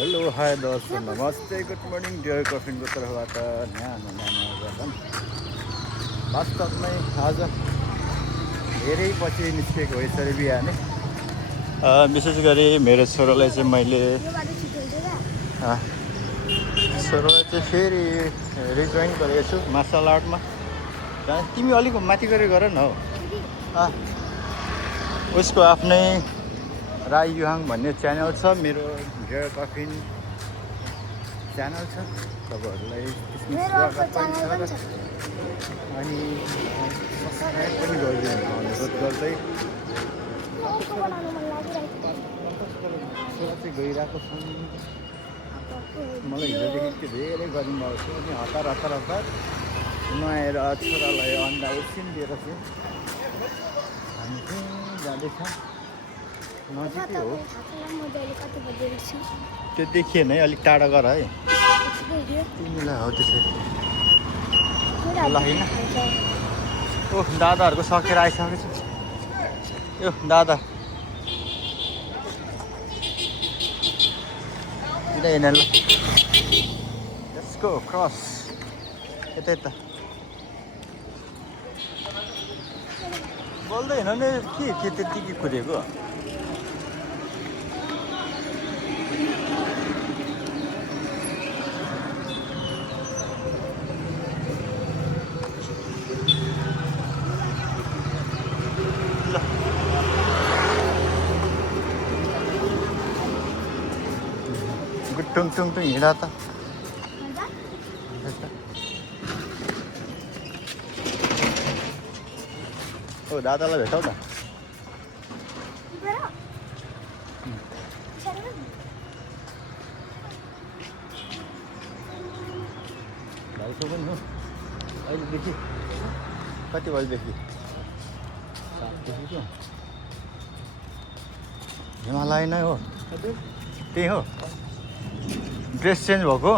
Hello hi दर्शक नमस्ते good morning dear कफिनको तर्फबाट न्यानो वेलकम। वास्तवमै आज धेरै पछि निस्केको हो यसरी बिहानै। विशेष गरी मेरो छोरालाई चाहिँ मैले छोरालाई चाहिँ फेरि रिजोइन गरेको छु मार्सल आर्टमा। तिमी अलिक माथि गएर गर न हौ। उसको आफ्नै राई युहाङ भन्ने च्यानल छ, मेरो डियर कफिन च्यानल छ। तपाईँहरूलाई अनि सब्सक्राइब पनि गरिदिनु अनुरोध गर्दै छोरा चाहिँ गइरहेको छन्। मलाई हिजोदेखि धेरै गरिदिनुभएको थियो अनि हतार नुहाएर छोरालाई अन्डा उसिनिदिएर चाहिँ हामी चाहिँ जाँदैछौँ। नजिकै हो त्यो देखिएन है, अलिक टाढा गर है तिमीलाई हो त्यसरी ल होइन। ओह दादाहरूको सकेर आइसकेको छ यो दादा किन ल यसको क्रस यता बोल्दैन नि के त्यतिकै कुदेको। टुङ हिँडा त ओ दादालाई भेटौ न। भाइको पनि हो अहिलेदेखि कति बजीदेखि 7 बजीको हिमालय नै हो त्यही हो। ड्रेस चेन्ज भएको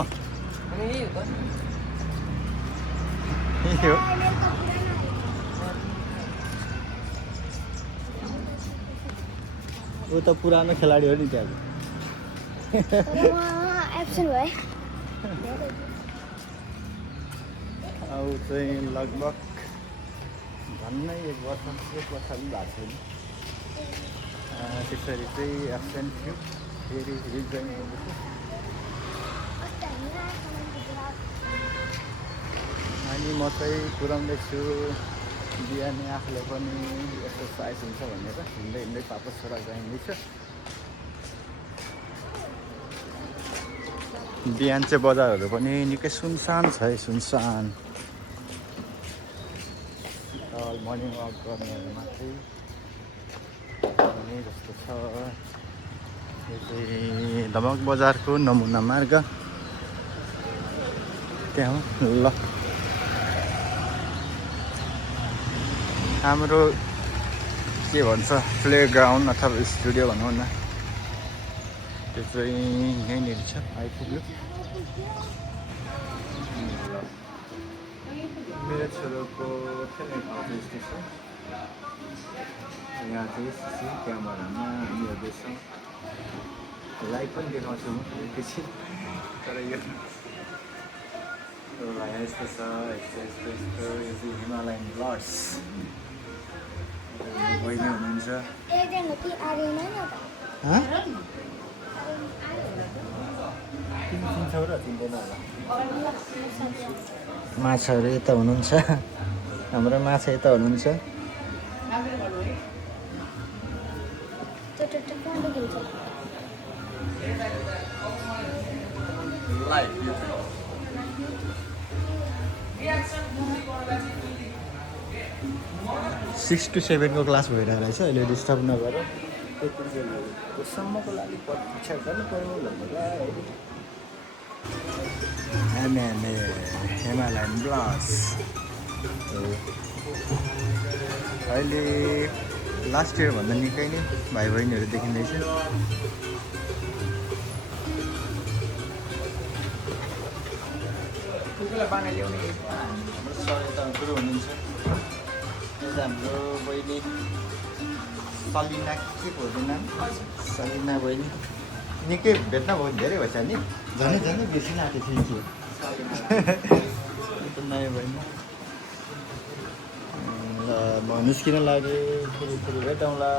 ऊ त पुरानो खेलाडी हो नि त्यहाँको। अब चाहिँ लगभग झन्डै 1 वर्ष पनि भएको छैन त्यसरी चाहिँ एब्सेन्ट थियो। फेरि रिजोइन गर्दैछु अनि म चाहिँ पुऱ्याउँदैछु बिहानै आफूलाई पनि एक्सर्साइज हुन्छ भनेर हिँड्दै पापा छोरा गइँदैछ। बिहान चाहिँ बजारहरू पनि निकै सुनसान छ है, सुनसान। मर्निङ वाक गर्नेहरू मात्रै हुने जस्तो छ। यो चाहिँ दमक बजारको नमुना मार्ग त्यहाँ ल हाम्रो के भन्छ प्ले ग्राउन्ड अथवा स्टुडियो भनौँ न, त्यो चाहिँ यहीँनिर छ आइपुग्यो। मेरो छोरोको खेल्ने ठाउँ चाहिँ यस्तो छ। यहाँ चाहिँ सिसी क्यामेरामा हामी हेर्दैछौँ। लाइभ पनि देखाउँछु म एकैछिन, तर यो यस्तो छ यस्तो यो चाहिँ हिमालयन ब्लड्स बहिनी हुनुहुन्छ। चिन्छौ र चिन्दैन होला। माछाहरू यता हुनुहुन्छ, हाम्रो माछा यता हुनुहुन्छ। सिक्स to 7 को क्लास भइरहेको रहेछ अहिले, डिस्टर्ब नगर। त्यतिसम्मको लागि प्रतीक्षा गर्नु पर्यो भनेर हिमालयन ब्लस अहिले लास्ट इयर भन्दा निकै नै भाइ बहिनीहरू देखिँदैछ। हाम्रो सर यता गुरु हुनुहुन्छ। हाम्रो बहिनी सलिना के पो नाम, सलिना बहिनी निकै भेट्न भयो धेरै भएछ नि झन् झन् बिर्सिन आँटेको थियो नयाँ भएन ल म निस्किन लागेँ फेरि भेटौँला